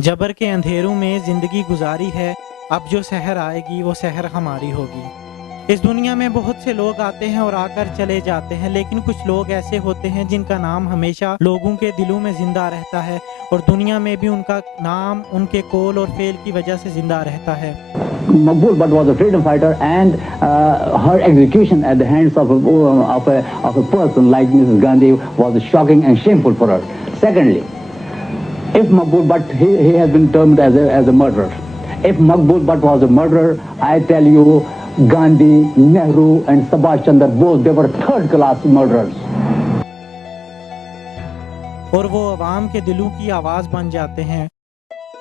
जबर के अंधेरों में ज़िंदगी गुजारी है, अब जो सहर आएगी वो सहर हमारी होगी। इस दुनिया में बहुत से लोग आते हैं और आकर चले जाते हैं, लेकिन कुछ लोग ऐसे होते हैं जिनका नाम हमेशा लोगों के दिलों में ज़िंदा रहता है और दुनिया में भी उनका नाम उनके कौल और फेल की वजह से ज़िंदा रहता है। Maqbul Butt was a freedom fighter, and her execution at the hands of a person like Mrs. Gandhi was shocking and shameful for her. Secondly, if Maqbul Butt, he has been termed as a murderer. If Maqbul Butt was a murderer, I tell you, Gandhi, Nehru, and Subhash Chandra Bose, they were third-class murderers. और वो अवाम के दिलों की आवाज़ बन जाते हैं।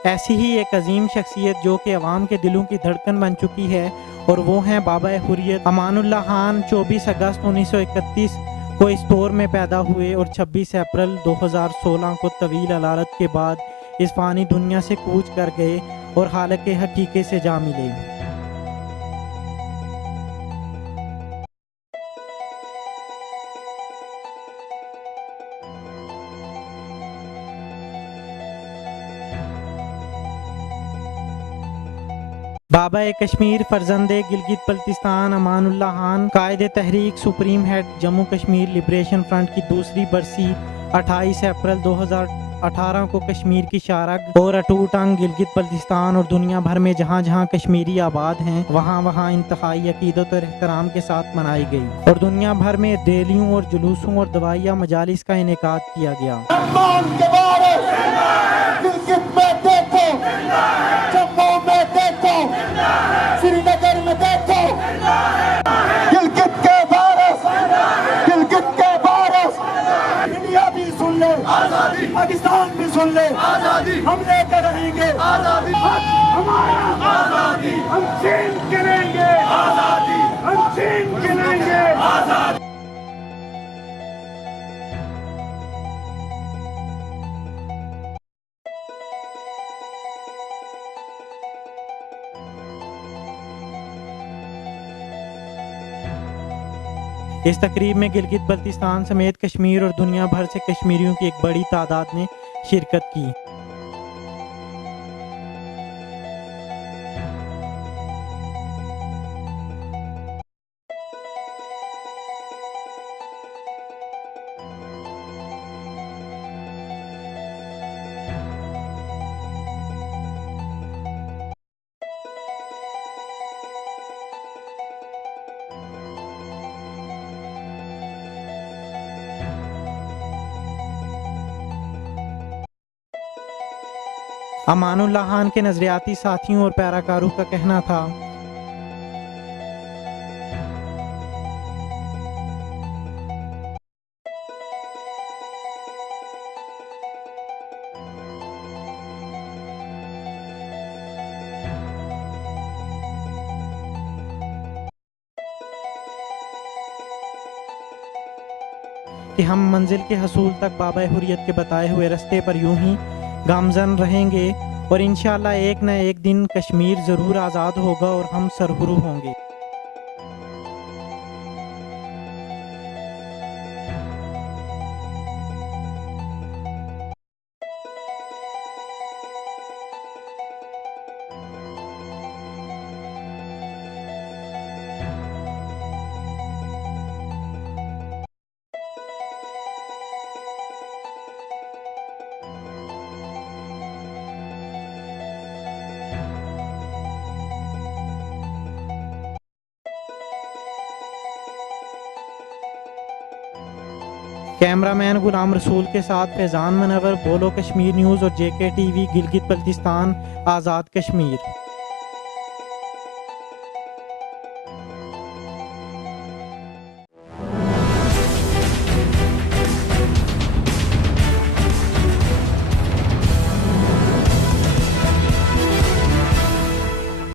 ऐसी ही एक अजीम शख्सियत जो कि अवाम के दिलों की धड़कन बन चुकी है और वो हैं बाबा हुर्रियत अमानुल्लाह खान। 24 अगस्त 1931 को इस दौर में पैदा हुए और 26 अप्रैल 2016 को तवील अलालत के बाद इस फ़ानी दुनिया से कूच कर गए और हालत हकीक़त से जा मिले। बाबा कश्मीर फर्जंदे गिलगित बल्तिस्तान अमानुल्लाह खान कायदे तहरीक supreme head Jammu Kashmir Liberation Front की दूसरी बरसी 28 अप्रैल 2018 को कश्मीर की शारग और अटूट अंग गिलगित बल्तिस्तान और दुनिया भर में जहाँ जहाँ कश्मीरी आबाद हैं वहाँ वहाँ इंतहाई अकीदत और एहतराम के साथ मनाई गई और दुनिया भर में रैलियों और जुलूसों और दवाइया मजालिस का इनेकाद किया गया। श्रीनगर में देखो, गिलगित के वारिस, गिलगित के वारिस। इंडिया भी सुन ले आजादी, पाकिस्तान भी सुन ले आजादी, हम लेकर रहेंगे आजादी, हमारा आजादी, हम छीन के लेंगे आजादी, हम छीन के लेंगे आजादी। इस तकरीब में गिलगित बल्तिस्तान समेत कश्मीर और दुनिया भर से कश्मीरियों की एक बड़ी तादाद ने शिरकत की। अमानुल्लाह खान के नजरियाती साथियों और पैराकारों का कहना था कि हम मंजिल के हसूल तक बाबा हुर्रियत के बताए हुए रास्ते पर यूं ही गामजन रहेंगे और इंशाअल्लाह एक न एक दिन कश्मीर ज़रूर आज़ाद होगा और हम सरहुरू होंगे। कैमरामैन गुलाम रसूल के साथ फैजान मनवर, बोलो कश्मीर न्यूज़ और JK TV गिलगित बल्तिस्तान, आज़ाद कश्मीर।